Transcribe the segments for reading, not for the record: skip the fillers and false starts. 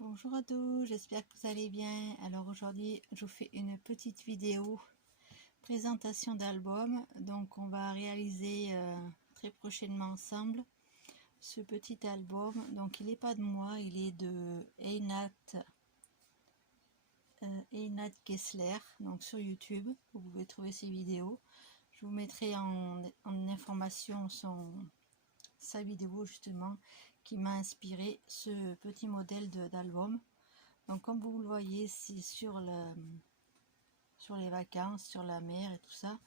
Bonjour à tous, j'espère que vous allez bien. Alors aujourd'hui, je vous fais une petite vidéo présentation d'album. Donc on va réaliser très prochainement ensemble ce petit album. Donc il n'est pas de moi, il est de Einat Kessler, donc sur YouTube. Vous pouvez trouver ses vidéos. Je vous mettrai en information sa vidéo justement qui m'a inspiré ce petit modèle d'album. Donc comme vous le voyez, c'est sur les vacances, sur la mer et tout ça.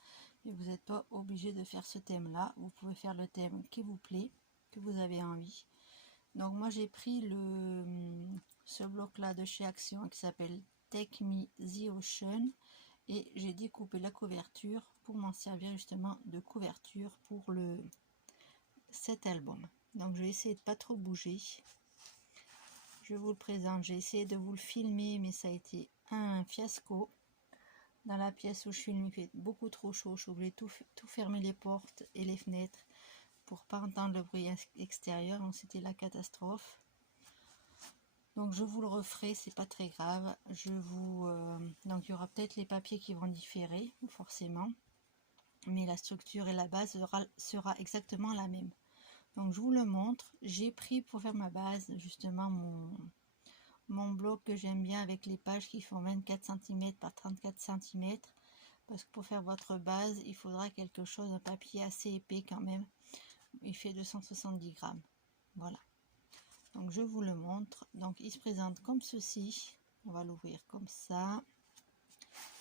Et vous n'êtes pas obligé de faire ce thème là. Vous pouvez faire le thème qui vous plaît, que vous avez envie. Donc moi j'ai pris ce bloc là de chez Action qui s'appelle Take Me the Ocean. Et j'ai découpé la couverture pour m'en servir justement de couverture pour cet album. Donc je vais essayer de pas trop bouger. Je vous le présente, j'ai essayé de vous le filmer mais ça a été un fiasco. Dans la pièce où je filme, il fait beaucoup trop chaud, je suis obligée de tout fermer les portes et les fenêtres pour pas entendre le bruit extérieur, donc c'était la catastrophe. Donc je vous le referai, c'est pas très grave. Donc il y aura peut-être les papiers qui vont différer, forcément, mais la structure et la base sera exactement la même. Donc je vous le montre. J'ai pris pour faire ma base justement mon bloc que j'aime bien avec les pages qui font 24 cm par 34 cm, parce que pour faire votre base il faudra quelque chose, un papier assez épais quand même. Il fait 270 grammes. Voilà, donc je vous le montre. Donc il se présente comme ceci. On va l'ouvrir comme ça.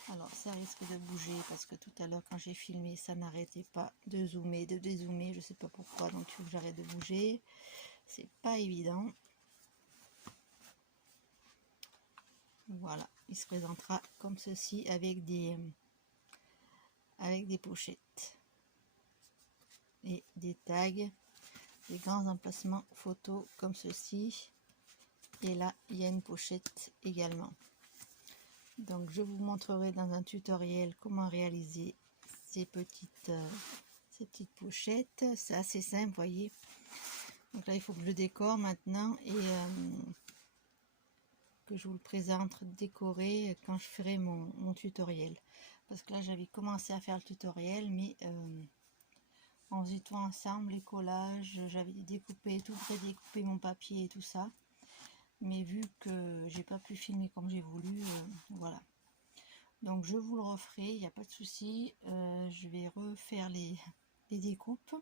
Alors ça risque de bouger parce que tout à l'heure quand j'ai filmé ça n'arrêtait pas de zoomer, de dézoomer, je sais pas pourquoi. Donc il faut que j'arrête de bouger, c'est pas évident. Voilà, il se présentera comme ceci avec des pochettes et des tags, des grands emplacements photos comme ceci. Et là il y a une pochette également. Donc je vous montrerai dans un tutoriel comment réaliser ces petites pochettes. C'est assez simple, voyez. Donc là il faut que je le décore maintenant et que je vous le présente décoré quand je ferai mon tutoriel. Parce que là j'avais commencé à faire le tutoriel, mais on faisait tout ensemble, les collages, j'avais découpé, tout prédécoupé mon papier et tout ça. Mais vu que j'ai pas pu filmer comme j'ai voulu, voilà. Donc je vous le referai, il n'y a pas de souci. Je vais refaire les découpes.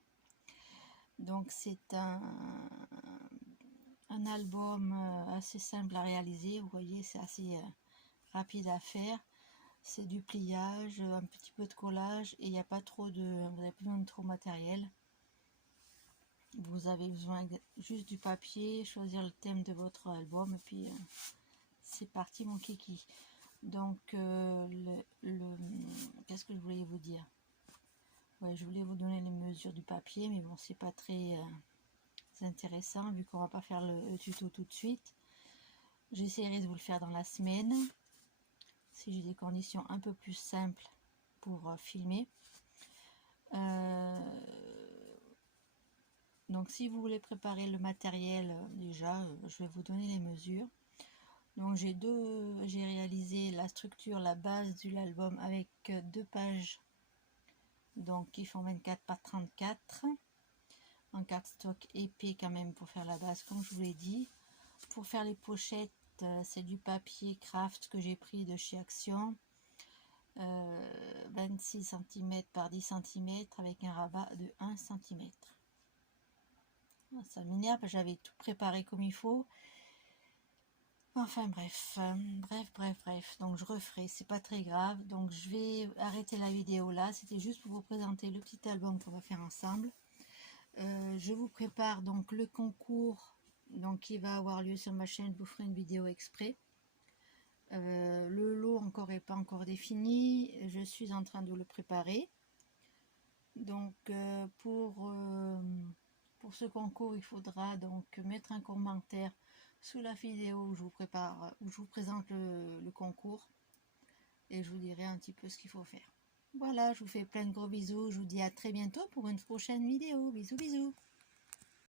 Donc c'est un album assez simple à réaliser. Vous voyez, c'est assez rapide à faire. C'est du pliage, un petit peu de collage et il n'y a pas trop de, vous n'avez plus besoin de trop matériel. Vous avez besoin juste du papier, choisir le thème de votre album et puis c'est parti mon kiki. Donc qu'est-ce que je voulais vous dire? Ouais, je voulais vous donner les mesures du papier, mais bon, c'est pas très intéressant vu qu'on va pas faire le tuto tout de suite. J'essaierai de vous le faire dans la semaine si j'ai des conditions un peu plus simples pour filmer. Donc si vous voulez préparer le matériel, déjà je vais vous donner les mesures. Donc j'ai réalisé la structure, la base de l'album avec 2 pages donc qui font 24 par 34 en cardstock épais quand même pour faire la base comme je vous l'ai dit. Pour faire les pochettes, c'est du papier craft que j'ai pris de chez Action, 26 cm par 10 cm avec un rabat de 1 cm. Ça m'énerve, j'avais tout préparé comme il faut. Enfin bref, donc je referai, c'est pas très grave. Donc je vais arrêter la vidéo là, c'était juste pour vous présenter le petit album qu'on va faire ensemble. Je vous prépare donc le concours donc qui va avoir lieu sur ma chaîne, je vous ferai une vidéo exprès. Le lot encore est pas encore défini, je suis en train de le préparer. Donc pour ce concours il faudra donc mettre un commentaire sous la vidéo où je vous présente le concours et je vous dirai un petit peu ce qu'il faut faire. Voilà, je vous fais plein de gros bisous, je vous dis à très bientôt pour une prochaine vidéo. Bisous bisous.